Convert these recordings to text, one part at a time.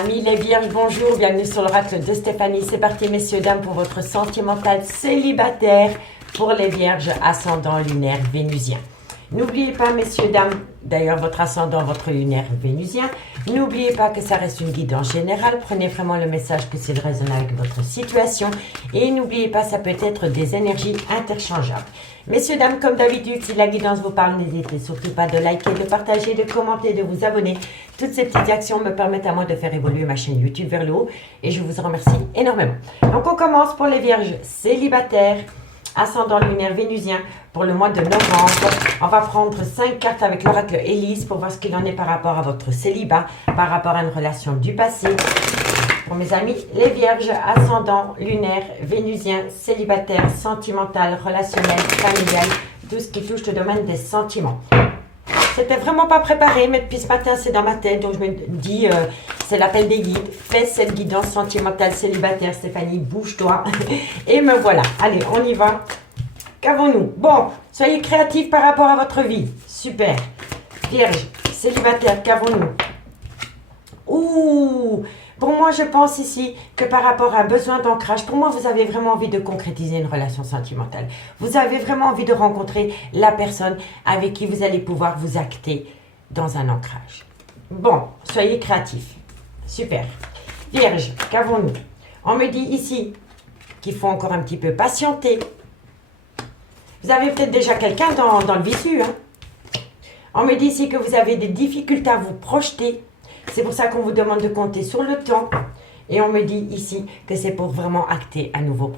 Amis les vierges, bonjour, bienvenue sur l'oracle de Stéphanie. C'est parti messieurs, dames pour votre sentimental célibataire pour les vierges ascendant lunaire vénusien. N'oubliez pas messieurs, dames, d'ailleurs votre ascendant, votre lunaire vénusien, n'oubliez pas que ça reste une guidance générale. Prenez vraiment le message que c'est résonne avec votre situation et n'oubliez pas, ça peut être des énergies interchangeables. Messieurs, dames, comme d'habitude, si la guidance vous parle, n'hésitez surtout pas de liker, de partager, de commenter, de vous abonner. Toutes ces petites actions me permettent à moi de faire évoluer ma chaîne YouTube vers le haut et je vous en remercie énormément. Donc on commence pour les vierges célibataires, ascendant lunaire vénusien pour le mois de novembre. On va prendre 5 cartes avec l'oracle Élise pour voir ce qu'il en est par rapport à votre célibat, par rapport à une relation du passé. Pour mes amis, les vierges, ascendant lunaire vénusien, célibataire, sentimental, relationnel, familial, tout ce qui touche le domaine des sentiments. C'était vraiment pas préparé, mais depuis ce matin, c'est dans ma tête. Donc, je me dis, c'est l'appel des guides. Fais cette guidance sentimentale célibataire, Stéphanie, bouge-toi. Et me voilà. Allez, on y va. Qu'avons-nous? Bon, soyez créatifs par rapport à votre vie. Super. Vierge, célibataire, qu'avons-nous? Ouh! Pour moi, je pense ici que par rapport à un besoin d'ancrage, pour moi, vous avez vraiment envie de concrétiser une relation sentimentale. Vous avez vraiment envie de rencontrer la personne avec qui vous allez pouvoir vous acter dans un ancrage. Bon, soyez créatifs. Super. Vierge, qu'avons-nous? On me dit ici qu'il faut encore un petit peu patienter. Vous avez peut-être déjà quelqu'un dans le visu. Hein? On me dit ici que vous avez des difficultés à vous projeter. C'est pour ça qu'on vous demande de compter sur le temps. Et on me dit ici que c'est pour vraiment acter un nouveau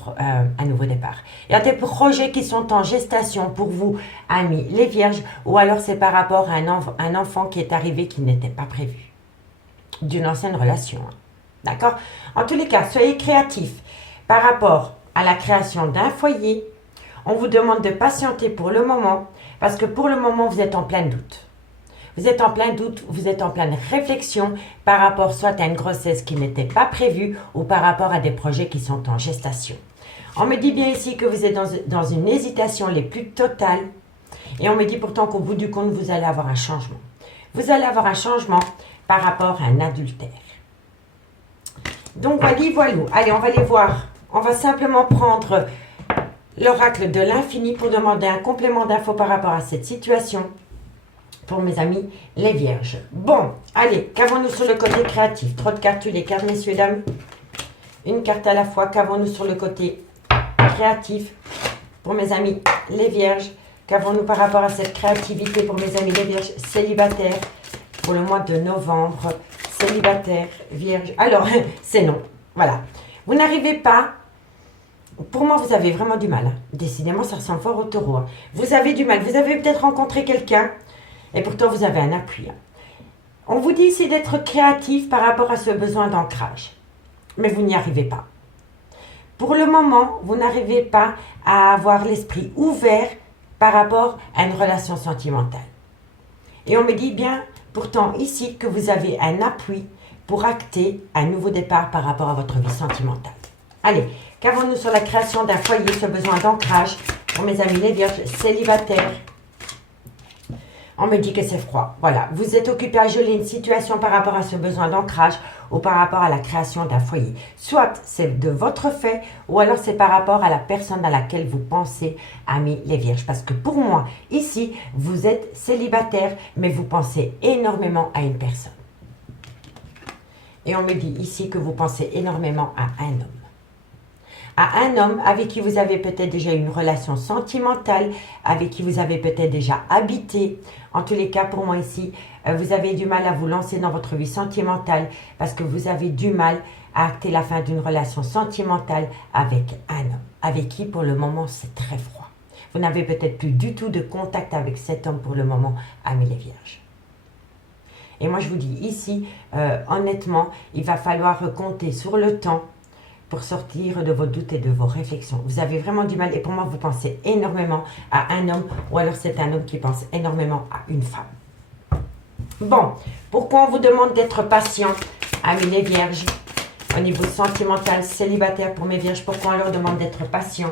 départ. Il y a des projets qui sont en gestation pour vous, amis, les vierges. Ou alors c'est par rapport à un enfant qui est arrivé qui n'était pas prévu. D'une ancienne relation. Hein. D'accord? En tous les cas, soyez créatifs. Par rapport à la création d'un foyer, on vous demande de patienter pour le moment. Parce que pour le moment, vous êtes en plein doute. Vous êtes en plein doute, vous êtes en pleine réflexion par rapport soit à une grossesse qui n'était pas prévue ou par rapport à des projets qui sont en gestation. On me dit bien ici que vous êtes dans une hésitation les plus totales et on me dit pourtant qu'au bout du compte, vous allez avoir un changement. Vous allez avoir un changement par rapport à un adultère. Donc voilà. Allez, on va les voir. On va simplement prendre l'oracle de l'infini pour demander un complément d'infos par rapport à cette situation. Pour mes amis, les vierges. Bon, allez, qu'avons-nous sur le côté créatif? Trop de cartes, tous les cartes, messieurs, dames. Une carte à la fois. Qu'avons-nous sur le côté créatif? Pour mes amis, les vierges. Qu'avons-nous par rapport à cette créativité pour mes amis, les vierges célibataires? Pour le mois de novembre, célibataire, vierge. Alors, c'est non. Voilà. Vous n'arrivez pas. Pour moi, vous avez vraiment du mal. Hein. Décidément, ça ressemble fort au taureau. Hein. Vous avez du mal. Vous avez peut-être rencontré quelqu'un. Et pourtant, vous avez un appui. On vous dit ici d'être créatif par rapport à ce besoin d'ancrage. Mais vous n'y arrivez pas. Pour le moment, vous n'arrivez pas à avoir l'esprit ouvert par rapport à une relation sentimentale. Et on me dit bien, pourtant, ici, que vous avez un appui pour acter un nouveau départ par rapport à votre vie sentimentale. Allez, qu'avons-nous sur la création d'un foyer, ce besoin d'ancrage pour mes amis les vierges célibataires? On me dit que c'est froid. Voilà, vous êtes occupé à geler une situation par rapport à ce besoin d'ancrage ou par rapport à la création d'un foyer. Soit c'est de votre fait ou alors c'est par rapport à la personne à laquelle vous pensez, amis les vierges. Parce que pour moi, ici, vous êtes célibataire, mais vous pensez énormément à une personne. Et on me dit ici que vous pensez énormément à un homme. À un homme avec qui vous avez peut-être déjà une relation sentimentale, avec qui vous avez peut-être déjà habité. En tous les cas, pour moi ici, vous avez du mal à vous lancer dans votre vie sentimentale parce que vous avez du mal à acter la fin d'une relation sentimentale avec un homme, avec qui pour le moment c'est très froid. Vous n'avez peut-être plus du tout de contact avec cet homme pour le moment, amis les vierges. Et moi je vous dis ici, honnêtement, il va falloir compter sur le temps pour sortir de vos doutes et de vos réflexions. Vous avez vraiment du mal et pour moi, vous pensez énormément à un homme ou alors c'est un homme qui pense énormément à une femme. Bon, pourquoi on vous demande d'être patient, amis les vierges, au niveau sentimental, célibataire pour mes vierges, pourquoi on leur demande d'être patient?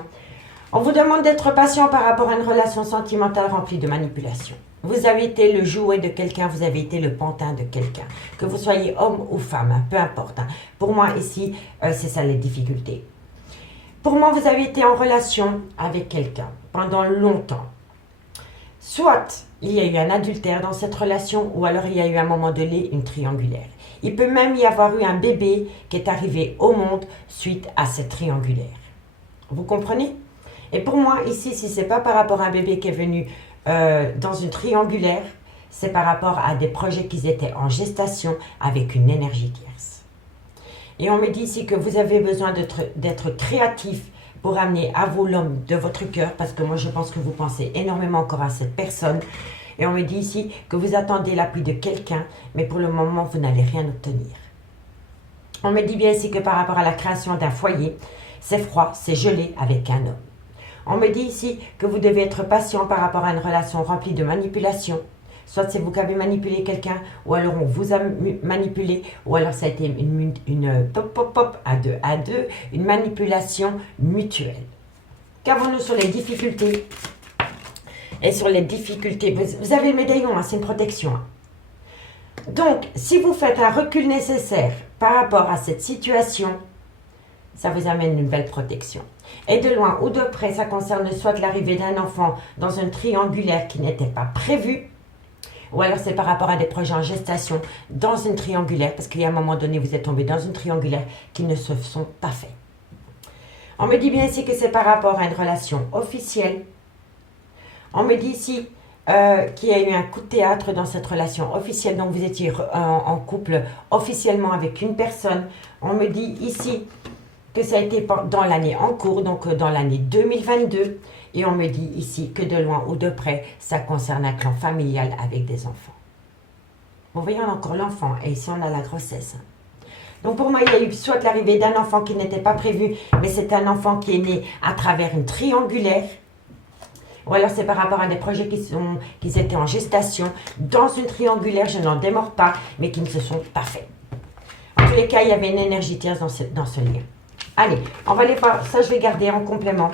On vous demande d'être patient par rapport à une relation sentimentale remplie de manipulation. Vous avez été le jouet de quelqu'un, vous avez été le pantin de quelqu'un. Que vous soyez homme ou femme, hein, peu importe. Hein. Pour moi, ici, c'est ça les difficultés. Pour moi, vous avez été en relation avec quelqu'un pendant longtemps. Soit il y a eu un adultère dans cette relation, ou alors il y a eu à un moment donné une triangulaire. Il peut même y avoir eu un bébé qui est arrivé au monde suite à cette triangulaire. Vous comprenez? Et pour moi, ici, si ce n'est pas par rapport à un bébé qui est venu dans une triangulaire, c'est par rapport à des projets qui étaient en gestation avec une énergie tierce. Et on me dit ici que vous avez besoin d'être créatif pour amener à vous l'homme de votre cœur, parce que moi je pense que vous pensez énormément encore à cette personne. Et on me dit ici que vous attendez l'appui de quelqu'un, mais pour le moment vous n'allez rien obtenir. On me dit bien ici que par rapport à la création d'un foyer, c'est froid, c'est gelé avec un homme. On me dit ici que vous devez être patient par rapport à une relation remplie de manipulation. Soit c'est vous qui avez manipulé quelqu'un, ou alors on vous a manipulé, ou alors ça a été une à deux, une manipulation mutuelle. Qu'avons-nous sur les difficultés? Et sur les difficultés, vous avez le médaillon, hein, c'est une protection. Hein. Donc, si vous faites un recul nécessaire par rapport à cette situation, ça vous amène une belle protection. Et de loin ou de près, ça concerne soit l'arrivée d'un enfant dans une triangulaire qui n'était pas prévue, ou alors c'est par rapport à des projets en gestation dans une triangulaire, parce qu'il y a un moment donné, vous êtes tombé dans une triangulaire qui ne se sont pas faits. On me dit bien ici que c'est par rapport à une relation officielle. On me dit ici qu'il y a eu un coup de théâtre dans cette relation officielle, donc vous étiez en couple officiellement avec une personne. On me dit ici que ça a été dans l'année en cours, donc dans l'année 2022. Et on me dit ici que de loin ou de près, ça concerne un clan familial avec des enfants. Vous voyez, on a encore l'enfant, et ici on a la grossesse. Donc pour moi, il y a eu soit l'arrivée d'un enfant qui n'était pas prévu, mais c'est un enfant qui est né à travers une triangulaire. Ou alors c'est par rapport à des projets qui étaient en gestation dans une triangulaire, je n'en démords pas, mais qui ne se sont pas faits. En tous les cas, il y avait une énergie tierce dans ce lien. Allez, on va aller voir, ça je vais garder en complément.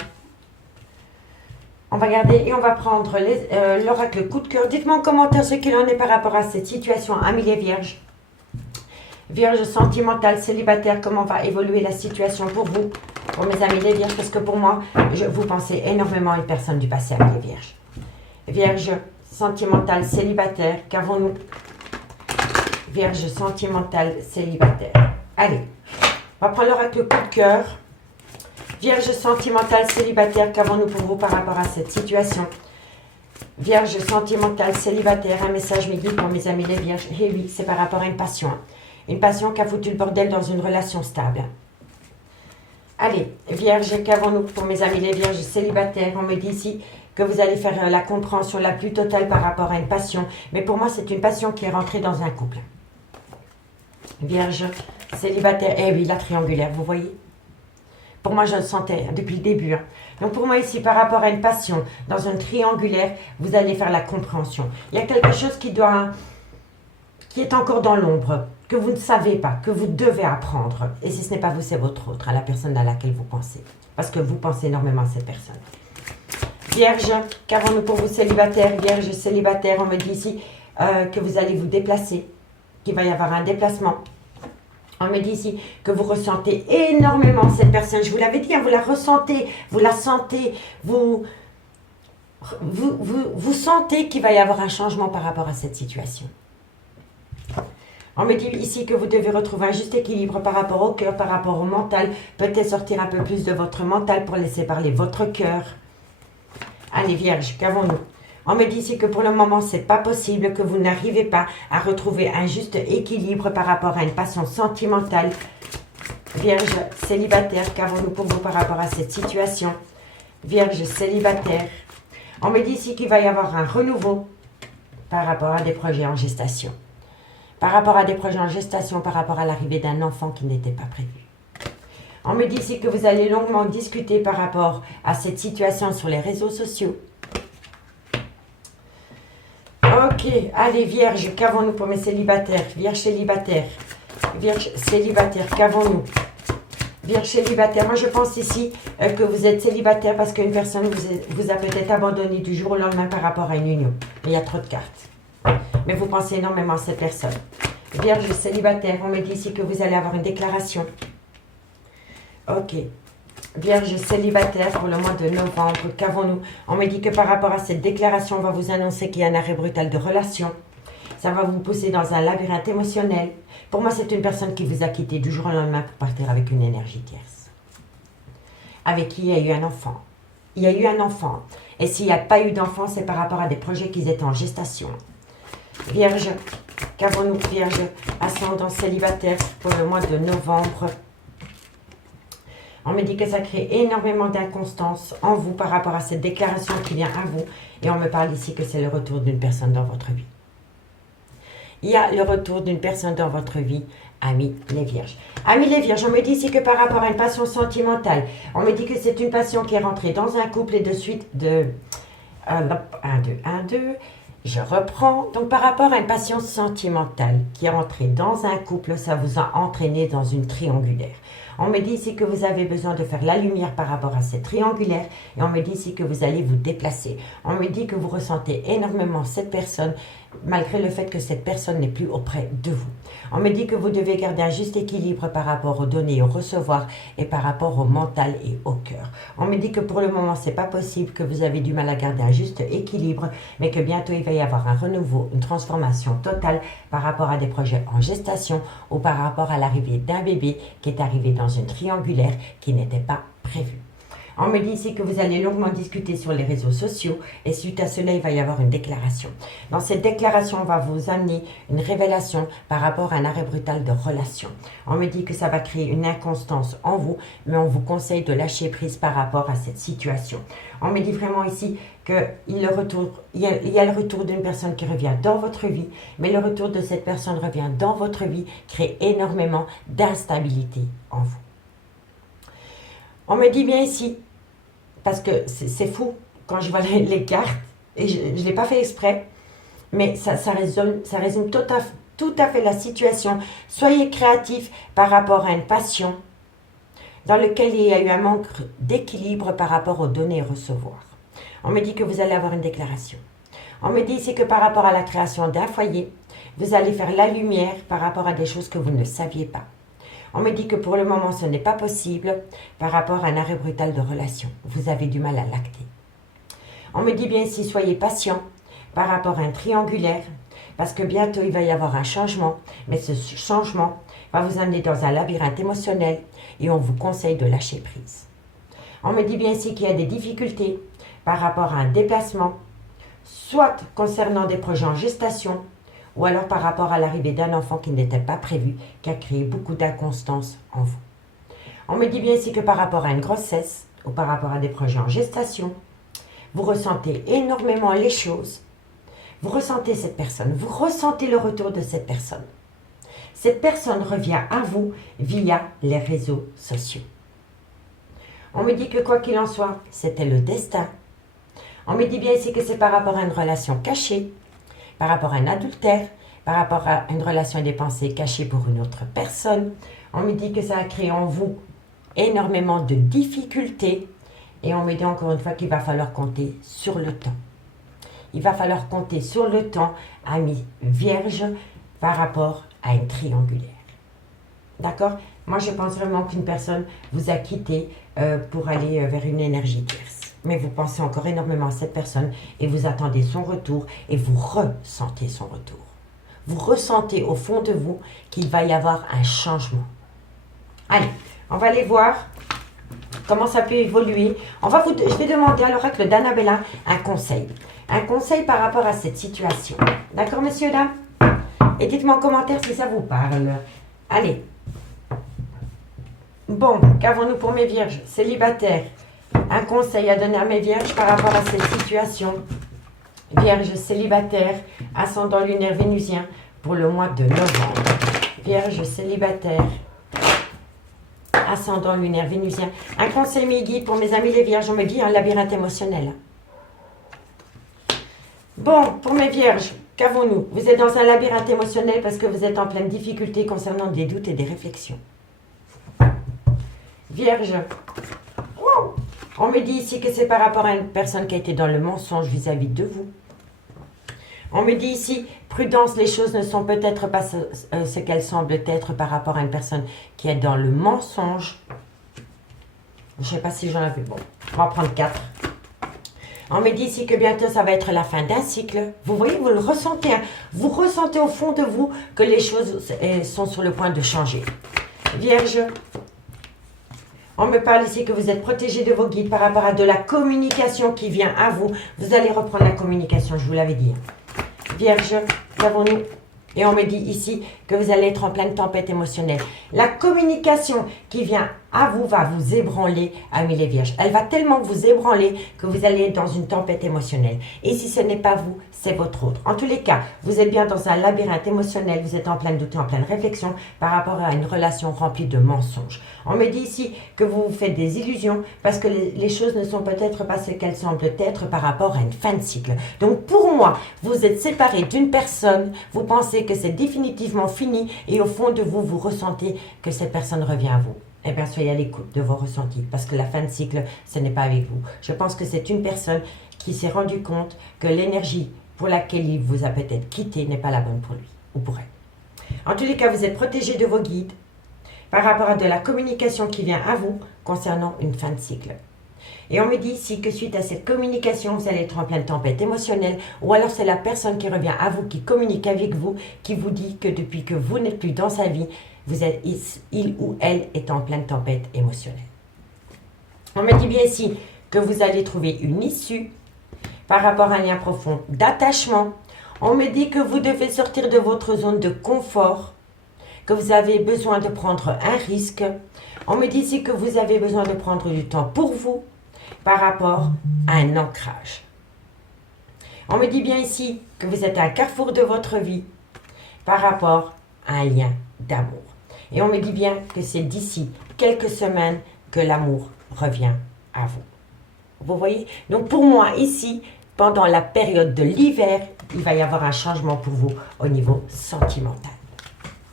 On va garder et on va prendre l'oracle coup de cœur. Dites-moi en commentaire ce qu'il en est par rapport à cette situation, amis les vierges. Vierge sentimentale, célibataire, comment va évoluer la situation pour vous, pour mes amis les vierges, parce que pour moi, vous pensez énormément à une personne du passé, amis les vierges. Vierge sentimentale, célibataire, qu'avons-nous? Vierge sentimentale, célibataire. Allez, on va prendre l'oracle coup de cœur. Vierge sentimentale, célibataire, qu'avons-nous pour vous par rapport à cette situation? Vierge sentimentale, célibataire, un message me guide pour mes amis les vierges. Et oui, c'est par rapport à une passion. Une passion qui a foutu le bordel dans une relation stable. Allez, vierge, qu'avons-nous pour mes amis les vierges célibataires? On me dit ici que vous allez faire la compréhension la plus totale par rapport à une passion. Mais pour moi, c'est une passion qui est rentrée dans un couple. Vierge célibataire, eh oui, la triangulaire, vous voyez? Pour moi, je le sentais depuis le début. Hein. Donc pour moi ici, par rapport à une passion, dans une triangulaire, vous allez faire la compréhension. Il y a quelque chose qui est encore dans l'ombre, que vous ne savez pas, que vous devez apprendre. Et si ce n'est pas vous, c'est votre autre, à la personne à laquelle vous pensez. Parce que vous pensez énormément à cette personne. Vierge, qu'avons-nous pour vous célibataires? Vierge célibataire, on me dit ici que vous allez vous déplacer, qu'il va y avoir un déplacement. On me dit ici que vous ressentez énormément cette personne. Je vous l'avais dit, hein, vous la ressentez, vous la sentez, vous sentez qu'il va y avoir un changement par rapport à cette situation. On me dit ici que vous devez retrouver un juste équilibre par rapport au cœur, par rapport au mental. Peut-être sortir un peu plus de votre mental pour laisser parler votre cœur. Allez, Vierge, qu'avons-nous? On me dit ici que pour le moment, ce n'est pas possible, que vous n'arrivez pas à retrouver un juste équilibre par rapport à une passion sentimentale. Vierge célibataire, qu'avons-nous pour vous par rapport à cette situation? Vierge célibataire. On me dit ici qu'il va y avoir un renouveau par rapport à des projets en gestation. Par rapport à des projets en gestation, par rapport à l'arrivée d'un enfant qui n'était pas prévu. On me dit ici que vous allez longuement discuter par rapport à cette situation sur les réseaux sociaux. Ok, allez Vierge, qu'avons-nous pour mes célibataires? Vierge célibataire, qu'avons-nous? Vierge célibataire, moi je pense ici que vous êtes célibataire parce qu'une personne vous a peut-être abandonné du jour au lendemain par rapport à une union. Il y a trop de cartes. Mais vous pensez énormément à cette personne. Vierge célibataire, on me dit ici que vous allez avoir une déclaration. Ok. Vierge célibataire pour le mois de novembre, qu'avons-nous? On me dit que par rapport à cette déclaration, on va vous annoncer qu'il y a un arrêt brutal de relation. Ça va vous pousser dans un labyrinthe émotionnel. Pour moi, c'est une personne qui vous a quitté du jour au lendemain pour partir avec une énergie tierce. Avec qui il y a eu un enfant. Il y a eu un enfant. Et s'il n'y a pas eu d'enfant, c'est par rapport à des projets qui étaient en gestation. Vierge, qu'avons-nous? Vierge, ascendant célibataire pour le mois de novembre. On me dit que ça crée énormément d'inconstance en vous par rapport à cette déclaration qui vient à vous. Et on me parle ici que c'est le retour d'une personne dans votre vie. Il y a le retour d'une personne dans votre vie, amis les vierges. Amis les vierges, on me dit ici que par rapport à une passion sentimentale, on me dit que c'est une passion qui est rentrée dans un couple et de suite de 1, 2, 1, 2, je reprends. Donc par rapport à une passion sentimentale qui est rentrée dans un couple, ça vous a entraîné dans une triangulaire. On me dit ici que vous avez besoin de faire la lumière par rapport à cette triangulaire et on me dit ici que vous allez vous déplacer. On me dit que vous ressentez énormément cette personne malgré le fait que cette personne n'est plus auprès de vous. On me dit que vous devez garder un juste équilibre par rapport aux donner et au recevoir et par rapport au mental et au cœur. On me dit que pour le moment, c'est pas possible, que vous avez du mal à garder un juste équilibre, mais que bientôt il va y avoir un renouveau, une transformation totale par rapport à des projets en gestation ou par rapport à l'arrivée d'un bébé qui est arrivé dans une triangulaire qui n'était pas prévue. On me dit ici que vous allez longuement discuter sur les réseaux sociaux et suite à cela, il va y avoir une déclaration. Dans cette déclaration, on va vous amener une révélation par rapport à un arrêt brutal de relation. On me dit que ça va créer une inconstance en vous, mais on vous conseille de lâcher prise par rapport à cette situation. On me dit vraiment ici qu'il y a le retour d'une personne qui revient dans votre vie, mais le retour de cette personne revient dans votre vie, crée énormément d'instabilité en vous. On me dit bien ici, parce que c'est fou quand je vois les cartes, et je ne l'ai pas fait exprès, mais ça résume tout à fait la situation. Soyez créatifs par rapport à une passion dans laquelle il y a eu un manque d'équilibre par rapport aux donner et recevoir. On me dit que vous allez avoir une déclaration. On me dit ici que par rapport à la création d'un foyer, vous allez faire la lumière par rapport à des choses que vous ne saviez pas. On me dit que pour le moment, ce n'est pas possible par rapport à un arrêt brutal de relation. Vous avez du mal à l'acter. On me dit bien ici, soyez patient par rapport à un triangulaire, parce que bientôt, il va y avoir un changement, mais ce changement va vous amener dans un labyrinthe émotionnel et on vous conseille de lâcher prise. On me dit bien ici qu'il y a des difficultés par rapport à un déplacement, soit concernant des projets en gestation, ou alors par rapport à l'arrivée d'un enfant qui n'était pas prévu, qui a créé beaucoup d'inconstance en vous. On me dit bien ici que par rapport à une grossesse, ou par rapport à des projets en gestation, vous ressentez énormément les choses, vous ressentez cette personne, vous ressentez le retour de cette personne. Cette personne revient à vous via les réseaux sociaux. On me dit que quoi qu'il en soit, c'était le destin. On me dit bien ici que c'est par rapport à une relation cachée, par rapport à un adultère, par rapport à une relation des pensées cachée pour une autre personne. On me dit que ça a créé en vous énormément de difficultés et on me dit encore une fois qu'il va falloir compter sur le temps. Il va falloir compter sur le temps, amis vierges, par rapport à une triangulaire. D'accord? Moi, je pense vraiment qu'une personne vous a quitté pour aller vers une énergie tierce. Mais vous pensez encore énormément à cette personne et vous attendez son retour et vous ressentez son retour. Vous ressentez au fond de vous qu'il va y avoir un changement. Allez, on va aller voir comment ça peut évoluer. Je vais demander à l'oracle d'Annabella un conseil. Un conseil par rapport à cette situation. D'accord, messieurs, dames? Et dites-moi en commentaire si ça vous parle. Allez. Bon, qu'avons-nous pour mes vierges célibataires? Un conseil à donner à mes vierges par rapport à cette situation. Vierge célibataire, ascendant lunaire vénusien pour le mois de novembre. Vierge célibataire, ascendant lunaire vénusien. Un conseil mes guides pour mes amis les vierges, on me dit un labyrinthe émotionnel. Bon, pour mes vierges, qu'avons-nous? Vous êtes dans un labyrinthe émotionnel parce que vous êtes en pleine difficulté concernant des doutes et des réflexions. Vierge. Wow. On me dit ici que c'est par rapport à une personne qui a été dans le mensonge vis-à-vis de vous. On me dit ici, prudence, les choses ne sont peut-être pas ce qu'elles semblent être par rapport à une personne qui est dans le mensonge. Je ne sais pas si j'en avais. Bon, on va prendre 4. On me dit ici que bientôt, ça va être la fin d'un cycle. Vous voyez, vous le ressentez. Hein? Vous ressentez au fond de vous que les choses sont sur le point de changer. Vierge. On me parle ici que vous êtes protégé de vos guides par rapport à de la communication qui vient à vous. Vous allez reprendre la communication, je vous l'avais dit. Vierge, savons-nous? Et on me dit ici que vous allez être en pleine tempête émotionnelle. La communication qui vient à vous va vous ébranler, amis les vierges. Elle va tellement vous ébranler que vous allez être dans une tempête émotionnelle. Et si ce n'est pas vous, c'est votre autre. En tous les cas, vous êtes bien dans un labyrinthe émotionnel. Vous êtes en pleine doute, en pleine réflexion par rapport à une relation remplie de mensonges. On me dit ici que vous vous faites des illusions parce que les choses ne sont peut-être pas ce qu'elles semblent être par rapport à une fin de cycle. Donc pour moi, vous êtes séparé d'une personne, vous pensez que c'est définitivement fini et au fond de vous, vous ressentez que cette personne revient à vous. Eh bien, soyez à l'écoute de vos ressentis parce que la fin de cycle, ce n'est pas avec vous. Je pense que c'est une personne qui s'est rendu compte que l'énergie pour laquelle il vous a peut-être quitté n'est pas la bonne pour lui ou pour elle. En tous les cas, vous êtes protégé de vos guides par rapport à de la communication qui vient à vous concernant une fin de cycle. Et on me dit ici que suite à cette communication, vous allez être en pleine tempête émotionnelle ou alors c'est la personne qui revient à vous, qui communique avec vous, qui vous dit que depuis que vous n'êtes plus dans sa vie, il ou elle est en pleine tempête émotionnelle. On me dit bien ici que vous allez trouver une issue par rapport à un lien profond d'attachement. On me dit que vous devez sortir de votre zone de confort, que vous avez besoin de prendre un risque. On me dit ici que vous avez besoin de prendre du temps pour vous par rapport à un ancrage. On me dit bien ici que vous êtes à un carrefour de votre vie par rapport à un lien d'amour. Et on me dit bien que c'est d'ici quelques semaines que l'amour revient à vous. Vous voyez? Donc pour moi, ici, pendant la période de l'hiver, il va y avoir un changement pour vous au niveau sentimental.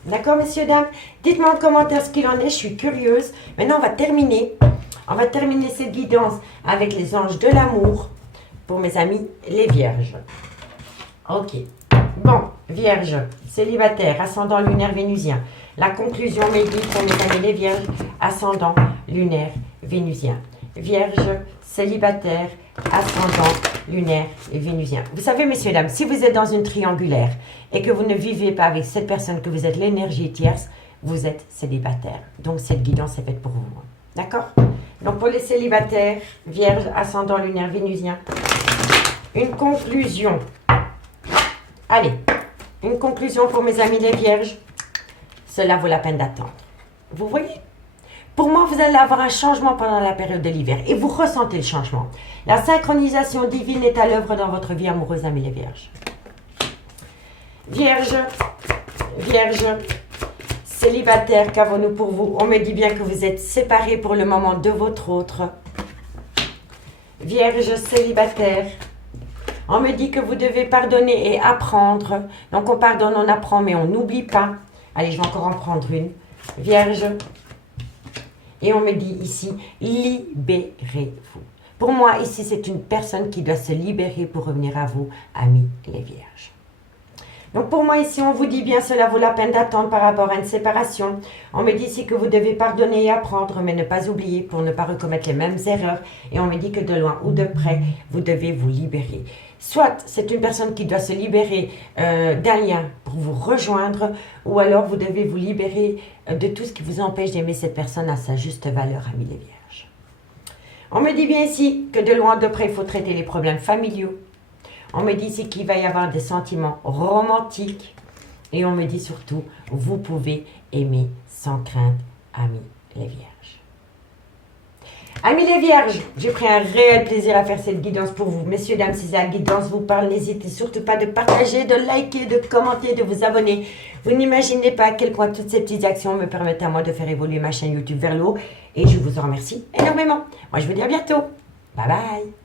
D'accord, messieurs, dames? Dites-moi en commentaire ce qu'il en est, je suis curieuse. Maintenant, on va terminer cette guidance avec les anges de l'amour pour mes amis les vierges. Ok. Bon, vierge, célibataire, ascendant lunaire vénusien. La conclusion m'est dit pour mes amis les vierges, ascendant lunaire vénusien. Vierge, célibataire, ascendant lunaire et vénusien. Vous savez, messieurs, dames, si vous êtes dans une triangulaire et que vous ne vivez pas avec cette personne, que vous êtes l'énergie tierce, vous êtes célibataire. Donc, cette guidance est faite pour vous. D'accord? Donc, pour les célibataires, vierge, ascendant lunaire vénusien, une conclusion. Allez, une conclusion pour mes amis les vierges. Cela vaut la peine d'attendre. Vous voyez? Pour moi, vous allez avoir un changement pendant la période de l'hiver et vous ressentez le changement. La synchronisation divine est à l'œuvre dans votre vie amoureuse, amis les vierges. Vierge, vierge, célibataire, qu'avons-nous pour vous? On me dit bien que vous êtes séparés pour le moment de votre autre. Vierge, célibataire, on me dit que vous devez pardonner et apprendre. Donc on pardonne, on apprend, mais on n'oublie pas. Allez, je vais encore en prendre une. Vierge. Et on me dit ici, libérez-vous. Pour moi, ici, c'est une personne qui doit se libérer pour revenir à vous, amis les vierges. Donc pour moi, ici, on vous dit bien, cela vaut la peine d'attendre par rapport à une séparation. On me dit ici que vous devez pardonner et apprendre, mais ne pas oublier pour ne pas recommettre les mêmes erreurs. Et on me dit que de loin ou de près, vous devez vous libérer. Soit c'est une personne qui doit se libérer d'un lien pour vous rejoindre, ou alors vous devez vous libérer de tout ce qui vous empêche d'aimer cette personne à sa juste valeur, amis les vierges. On me dit bien ici que de loin ou de près, il faut traiter les problèmes familiaux. On me dit ici qu'il va y avoir des sentiments romantiques. Et on me dit surtout, vous pouvez aimer sans crainte, amis les vierges. Amis les vierges, j'ai pris un réel plaisir à faire cette guidance pour vous. Messieurs, dames, si la guidance vous parle, n'hésitez surtout pas de partager, de liker, de commenter, de vous abonner. Vous n'imaginez pas à quel point toutes ces petites actions me permettent à moi de faire évoluer ma chaîne YouTube vers le haut. Et je vous en remercie énormément. Moi, je vous dis à bientôt. Bye bye.